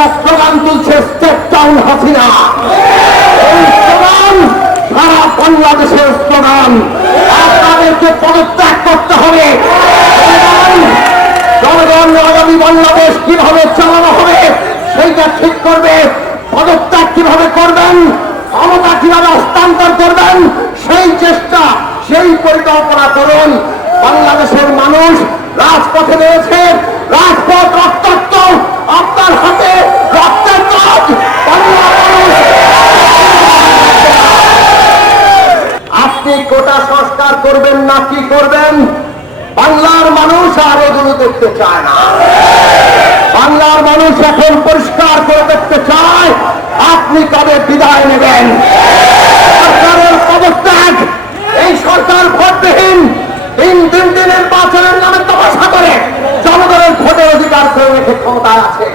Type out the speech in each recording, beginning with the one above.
শিক্ষার্থীরা স্লোগান তুলছে step down Hasina. Slogan সারা বাংলাদেশের স্লোগান। আপনাদেরকে পদত্যাগ করতে হবে। জনগণ আগামী বাংলাদেশ কীভাবে চালানো হবে, সেইটা ঠিক করবে। পদত্যাগ কীভাবে করবেন, ক্ষমতা কীভাবে হস্তান্তর করবেন, সেই চেষ্টা, সেই পরিকল্পনা করুন। বাংলাদেশের মানুষ রাজপথে রয়েছে, রাজপথ রক্তাক্ত, আপনার হাতে রক্তের কাজ বাংলা মানুষ আপনি কোটা সংস্কার করবেন না, কি করবেন? বাংলার মানুষ আর এগুলো দেখতে চায় না। বাংলার মানুষ এখন পরিষ্কার করে দেখতে চায়, আপনি কবে বিদায় নেবেন। সরকারের পদত্যাগ, এই সরকার ভোটবিহীন তিন তিন দিনের নির্বাচনের নামে তমাশা করে, জনগণের ভোটের অধিকার করে রেখে ক্ষমতায় আছে।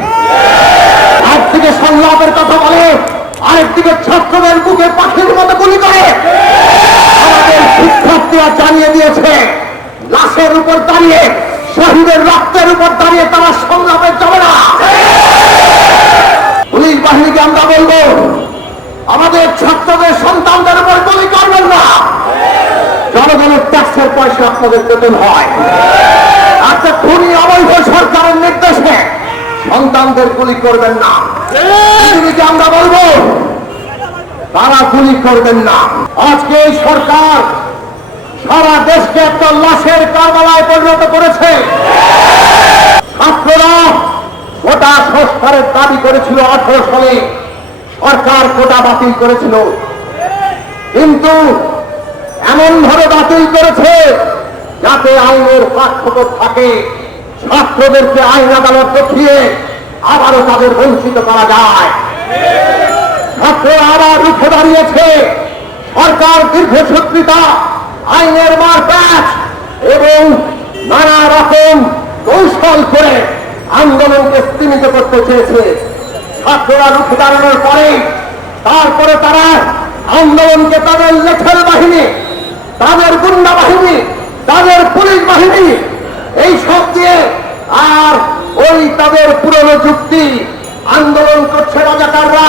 একদিকে সংলাপের কথা বলে, আরেকদিকে ছাত্রদের বুকে পাখির মতো গুলি করে। শিক্ষার্থীরা জানিয়ে দিয়েছে। লাশের উপর দাঁড়িয়ে শহীদের রক্তের উপর দাঁড়িয়ে তারা সংলাপে যাবে না। পুলিশ বাহিনীকে আমরা বলব আমাদের ছাত্রদের সন্তানদের উপর গুলি করবেন না। জনগণের ট্যাক্সের পয়সা আপনাদের বেতন হয়। একটা খুনি অবৈধ সরকারের নির্দেশে সন্তানদের গুলি করবেন না। আমরা বলব তারা গুলি করবেন না। আজকে এই সরকার সারা দেশকে একটা লাশের কারবালায় পরিণত করেছে। ছাত্ররা কোটা সংস্কারের দাবি করেছিল আঠারো সালে। সরকার কোটা বাতিল করেছিল। কিন্তু এমন ভাবে বাতিল করেছে যাতে আইনের পাঠ্যক থাকে। ছাত্রদেরকে আইন আদালত দেখিয়ে আবারও তাদের বঞ্চিত করা যায়। ছাত্ররা রুখে দাঁড়িয়েছে সরকার দীর্ঘসূত্রিতা আইনের মারপ্যাচ এবং নানা রকম কৌশল করে আন্দোলনকে স্তীমিত করতে চেয়েছে। ছাত্ররা রুখে দাঁড়ানোর পরে তারপরে তারা আন্দোলনকে তাদের লেখেল বাহিনী, তাদের গুন্ডা বাহিনী, তাদের পুলিশ বাহিনী, এই সব দিয়ে আর ওই তাদের পুরনো যুক্তি আন্দোলন করছে রাজাকাররা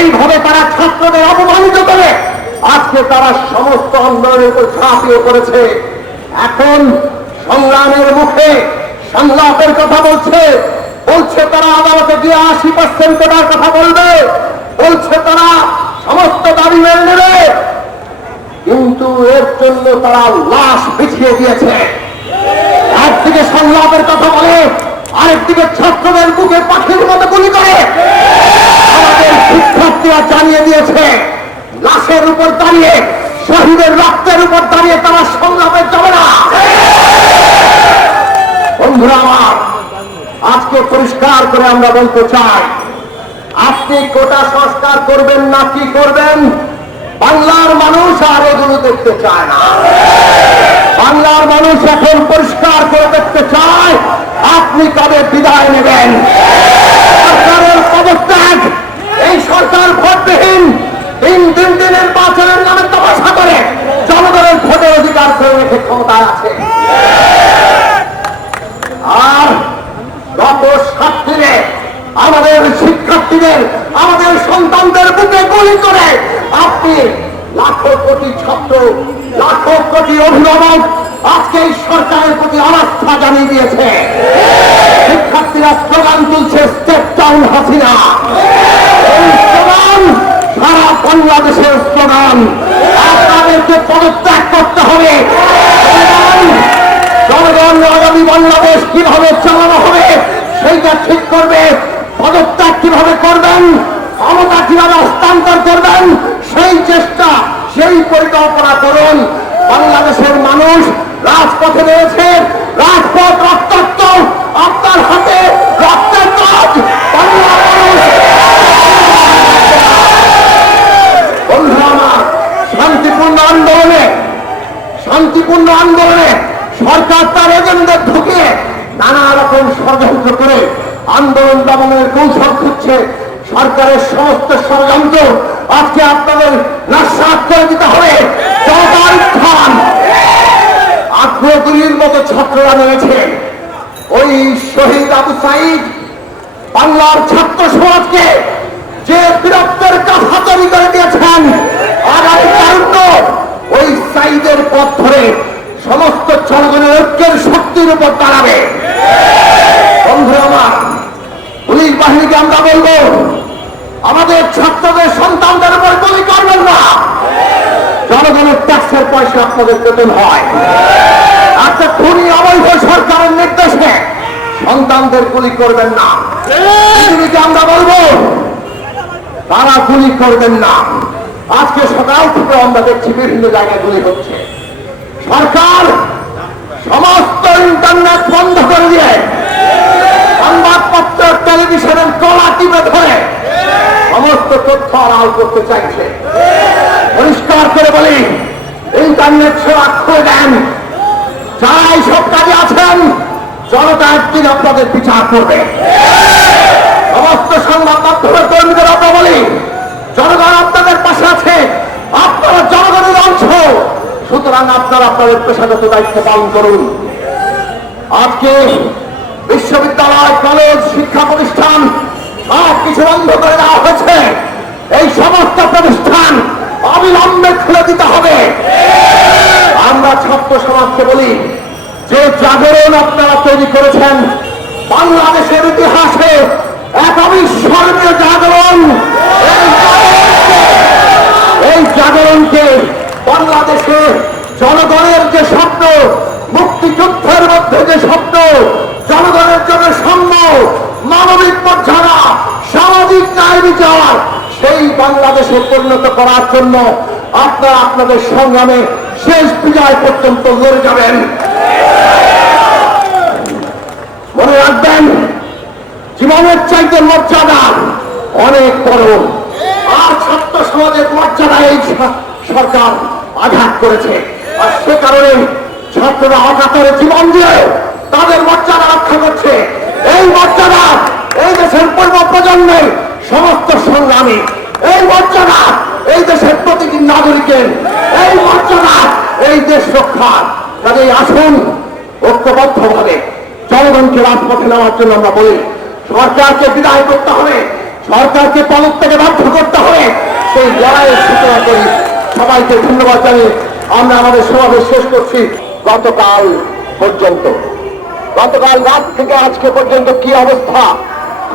এইভাবে তারা ছাত্রদের অপমানিত করে আজকে তারা সমস্ত আন্দোলনের উপর ঝাঁপিয়ে করেছে এখন সংগ্রামের মুখে সংলাপের কথা বলছে। বলছে তারা আদালতে গিয়ে আশি পার্সেন্ট কোটার কথা বলবে। বলছে তারা সমস্ত দাবি মেনে নেবে। কিন্তু এর জন্য তারা লাশ বিছিয়ে দিয়েছে। একদিকে সংলাপের কথা বলে, আরেকদিকে ছাত্রদের বুকে পাখির মতো গুলি করে। আমাদের শিক্ষার্থীরা জানিয়ে দিয়েছে, লাশের উপর দাঁড়িয়ে শহীদের রক্তের উপর দাঁড়িয়ে তারা সংলাপে যাবে না। বন্ধুরা আমার, আজকে পরিষ্কার করে আমরা বলতে চাই, আপনি কোটা সংস্কার করবেন না কি করবেন? বাংলার মানুষ আর এগুলো দেখতে চায় না। বাংলার মানুষ এখন পরিষ্কার করে দেখতে চায়, আপনি কবে বিদায় নেবেন? সরকারের পদত্যাগ, এই সরকার ভোটবিহীন তিন তিন দিনের নির্বাচনের নামে অধিকার করে রেখে ক্ষমতায় আছে। আর গত সাত দিনে আমাদের শিক্ষার্থীদের, আমাদের সন্তানদের বুকে গুলি করে আপনি লাখো কোটি ছাত্র, লাখো কোটি অভিভাবক আজকে এই সরকারের প্রতি অনাস্থা জানিয়ে দিয়েছে। শিক্ষার্থীরা স্লোগান তুলছে স্টেপ ডাউন হাসিনা। সারা বাংলাদেশের স্লোগান। আপনাদেরকে পদত্যাগ হবে আগামী বাংলাদেশ কীভাবে চালানো হবে, সেইটা ঠিক করবে, পদত্যাগ কীভাবে করবেন, ক্ষমতা কীভাবে হস্তান্তর করবেন, সেই চেষ্টা, সেই পরিকল্পনা করুন। বাংলাদেশের মানুষ রাজপথে রয়েছে, রাজপথ রক্তাক্ত আপনার হাতে রক্তের কাজ বাংলা মানুষ বন্ধুরা আমার শান্তিপূর্ণ আন্দোলনে শান্তিপূর্ণ আন্দোলনে সরকার তার এজেন্ডা ঢুকিয়ে নানা রকম ষড়যন্ত্র করে আন্দোলন দমনের কৌশল খুঁজছে সরকারের সমস্ত ষড়যন্ত্র। আজকে আপনাদের নাশাত করে দিতে হবে। আগ্রহগুলির মতো ছাত্ররা নেমেছে ওই শহীদ আবু সাইদ, বাংলার ছাত্র সমাজকে যে বীরত্বের কাঠা তৈরি ঐক্যের উপর বন্ধু আমার, পুলিশ বাহিনীকে আমরা বলব, আমাদের ছাত্রদের, সন্তানদের উপর গুলি করবেন না। জনগণের ট্যাক্সের পয়সা আপনাদের বেতন হয়। আচ্ছা খুনি অবৈধ সরকারের নির্দেশে সন্তানদের গুলি করবেন না। পৃথিবীকে আমরা বলব, তারা গুলি করবেন না। আজকে সকাল থেকে আমরা দেখছি বিভিন্ন জায়গায় গুলি হচ্ছে। সরকার সমস্ত ইন্টারনেট বন্ধ করে দিয়ে সংবাদপত্র, টেলিভিশনের কলা টিপে ধরে সমস্ত তথ্য আড়াল করতে চাইছে। পরিষ্কার করে বলি, ইন্টারনেট সেবা খুলে দেন। যারা এইসব কাজে আছেন, জনতা একদিন আপনাদের বিচার করবে। সমস্ত সংবাদ মাধ্যমের কর্মীদের আমরা বলি, জনগণ আপনাদের পাশে আছে আপনারা জনগণের অংশ সুতরাং আপনারা আপনাদের পেশাগত দায়িত্ব পালন করুন। আজকে বিশ্ববিদ্যালয়, কলেজ, শিক্ষা প্রতিষ্ঠান সব কিছু বন্ধ করে দেওয়া হয়েছে। এই সমস্ত প্রতিষ্ঠান অবিলম্বে খুলে দিতে হবে। আমরা ছাত্র সমাজকে বলি, যে জাগরণ আপনারা তৈরি করেছেন, বাংলাদেশের ইতিহাসে এক অবিস্মরণীয় জাগরণ। এই জাগরণকে- বাংলাদেশে জনগণের যে স্বপ্ন, মুক্তিযুদ্ধের মধ্যে যে স্বপ্ন, জনগণের জন্য সাম্য মানবিক মর্যাদা, সামাজিক ন্যায় বিচার, সেই বাংলাদেশে পরিণত করার জন্য আপনারা আপনাদের সংগ্রামে শেষ বিজয় পর্যন্ত লড়ে যাবেন। মনে রাখবেন, জীবনের চাইতে মর্যাদা অনেক বড়। আর ছাত্র সমাজের মর্যাদা এই সরকার আঘাত করেছে। আর সে কারণে ছাত্ররা অকাতরে জীবন দিয়ে তাদের মর্যাদা রক্ষা করছে। এই মর্যাদা এই দেশের পূর্ব প্রজন্মের সমস্ত সংগ্রামী, এই মর্যাদা এই দেশের প্রতিটি নাগরিকের, এই মর্যাদা এই দেশ রক্ষার। কাজেই আসুন, ঐক্যবদ্ধভাবে জনগণকে রাজপথে নেওয়ার জন্য আমরা বলি, সরকারকে বিদায় করতে হবে, সরকারকে থেকে বাধ্য করতে হবে। সেই লড়াইয়ের সূচনা করি সবাইকে ধন্যবাদ জানিয়ে আমরা আমাদের সমাবেশ শেষ করছি গতকাল পর্যন্ত। গতকাল রাত থেকে আজকে পর্যন্ত কি অবস্থা?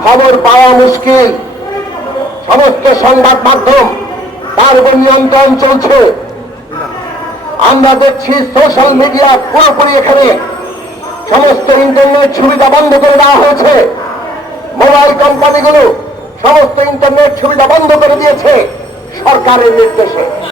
খবর পাওয়া মুশকিল। সমস্ত সংবাদ মাধ্যম, তার উপর নিয়ন্ত্রণ চলছে। আমরা দেখছি সোশ্যাল মিডিয়া পুরোপুরি এখানে। সমস্ত ইন্টারনেট সুবিধা বন্ধ করে দেওয়া হয়েছে। মোবাইল কোম্পানিগুলো সমস্ত ইন্টারনেট সুবিধা বন্ধ করে দিয়েছে সরকারের নির্দেশে।